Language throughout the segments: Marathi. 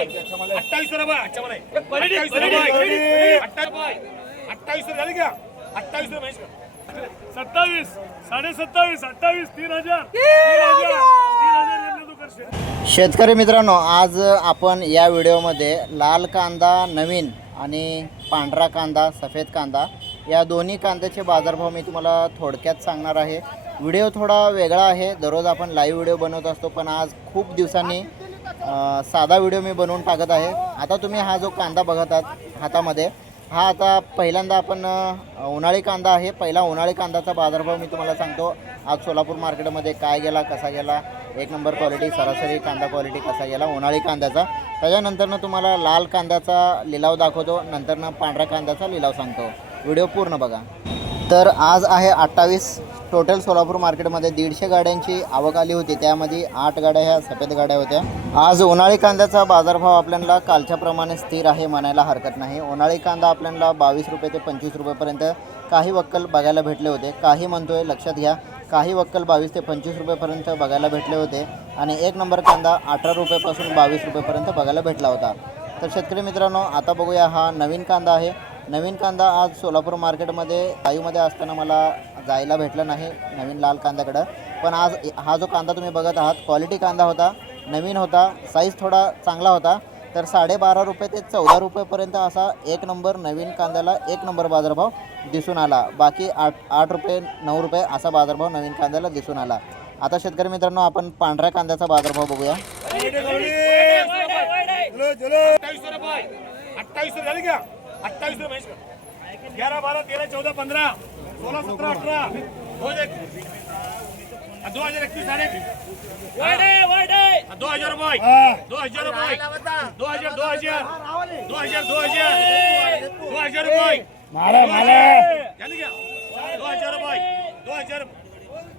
अठ्ठावीस रुपये अठ्ठावीस रुपये अठ्ठावीस रुपये झाली का? अठ्ठावीस रुपये सत्तावीस साडे सत्तावीस अठ्ठावीस तीन हजार. तीन हजार तीन हजार यांना तू करशील. शेतकरी मित्रांनो आज आपण या व्हिडिओमध्ये लाल कांदा नवीन आणि पांढरा कांदा सफेद कांदा या दोन्ही कांद्याचे बाजारभाव मी तुम्हाला थोडक्यात सांगणार आहे. व्हिडिओ थोडा वेगळा आहे. दररोज आपण लाईव्ह व्हिडिओ बनवत असतो पण आज खूप दिवसांनी साधा व्हिडिओ मी बनवून टाकत आहे. आता तुम्ही हा जो कांदा बघत आहात हातामध्ये हा आता पहिल्यांदा आपण उन्हाळी कांदा आहे. पहिला उन्हाळी कांद्याचा बाजारभाव मी तुम्हाला सांगतो. आज सोलापूर मार्केटमध्ये काय गेला कसा गेला एक नंबर क्वालिटी सरासरी कांदा क्वालिटी कसा गेला उन्हाळी कांद्याचा. त्याच्यानंतरनं तुम्हाला लाल कांद्याचा लिलाव दाखवतो नंतरनं पांढऱ्या कांद्याचा लिलाव सांगतो. व्हिडिओ पूर्ण बघा. तर आज आहे अठ्ठावीस टोटल सोलापूर मार्केटमध्ये दीडशे गाड्यांची आवक आली होती. त्यामध्ये आठ गाड्या ह्या सफेद गाड्या होत्या. आज उन्हाळी कांद्याचा बाजारभाव आपल्याला कालच्याप्रमाणे स्थिर आहे म्हणायला हरकत नाही. उन्हाळी कांदा आपल्याला बावीस रुपये ते पंचवीस रुपयेपर्यंत काही वक्कल बघायला भेटले होते. काही म्हणतोय लक्षात घ्या काही वक्कल बावीस ते पंचवीस रुपयेपर्यंत बघायला भेटले होते आणि एक नंबर कांदा अठरा रुपयेपासून बावीस रुपयेपर्यंत बघायला भेटला होता. तर शेतकरी मित्रांनो आता बघूया हा नवीन कांदा आहे. नवीन कांदा आज सोलापूर मार्केटमध्ये लाईव्हमध्ये असताना मला जायला भेटलं नाही नवीन लाल कांद्याकडं. पण आज हा जो कांदा तुम्ही बघत आहात क्वालिटी कांदा होता नवीन होता साईज थोडा चांगला होता. तर साडेबारा रुपये ते चौदा रुपयेपर्यंत असा एक नंबर नवीन कांद्याला एक नंबर बाजारभाव दिसून आला. बाकी आठ आठ रुपये नऊ रुपये असा बाजारभाव नवीन कांद्याला दिसून आला. आता शेतकरी मित्रांनो आपण पांढऱ्या कांद्याचा बाजारभाव बघूया. अठ्ठावीस रुपये. अठ्ठावीस रुपये बारा तेरा चौदा पंधरा. ग्यारह बारह तेरह चौदह पंद्रह सोलह सत्रह अठारह दो हजार दो हजार इक्कीस साढ़े दो हजार रुपये दो हजार रुपये दो हजार दो हजार दो हजार दो हजार दो हजार रुपये झाली का दो हजार रुपये दो हजार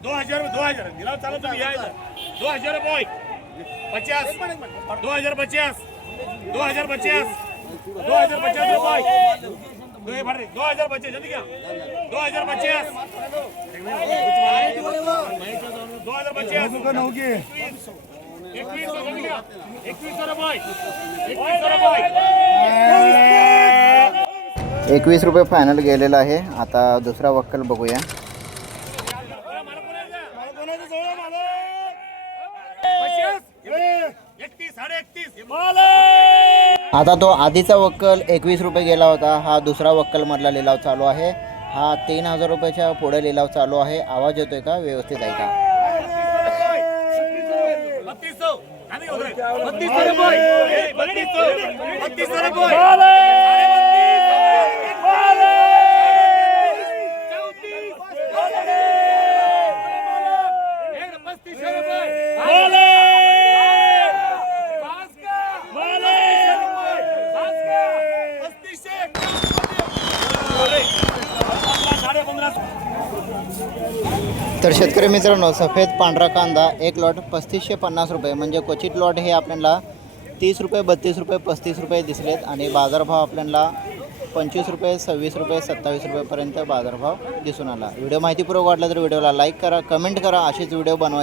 दो हजार दो हजार दिला चालू तुम्ही या इथं. दो हजार रुपये पचास दो हजार पचास दो हजार पचास दो हजार पचास रुपये दो ये भर दे. दो हज़ार पचास जल्दी क्या? दो हज़ार पचास दो हज़ार पचास एकवीस सौ जल्दी क्या? एकवीस सौ रुपये। एकवीस सौ रुपये। एकवीस रुपये फायनल गेलेलं आहे. आता दुसरा वक्कल बघूया. एकतीस साडे एकतीस आता तो आधीचा वक्कल एकवीस रुपये गेला होता. हा दुसरा वक्कल मधला लिलाव चालू आहे. हा तीन हजार रुपयाच्या पुढे लिलाव चालू आहे. आवाज येतोय का? व्यवस्थित आहे का बत्तीस सौ बत्तीस सौ रुपये बत्तीस सौ बत्तीस सौ रुपये साडे पंधरा तर शेतकरी मित्रांनो सफेद पांढरा कांदा एक लॉट पस्तीसशे पन्नास रुपये. म्हणजे क्वचित लॉट हे आपल्याला तीस रुपये बत्तीस रुपये पस्तीस रुपये दिसलेत आणि बाजारभाव आपल्याला पंचवीस रुपये सव्वीस रुपये सत्तावीस रुपयेपर्यंत बाजारभाव दिसून आला. व्हिडिओ माहितीपूर्वक वाटला तर व्हिडिओला लाईक करा कमेंट करा असेच व्हिडिओ बनवायचे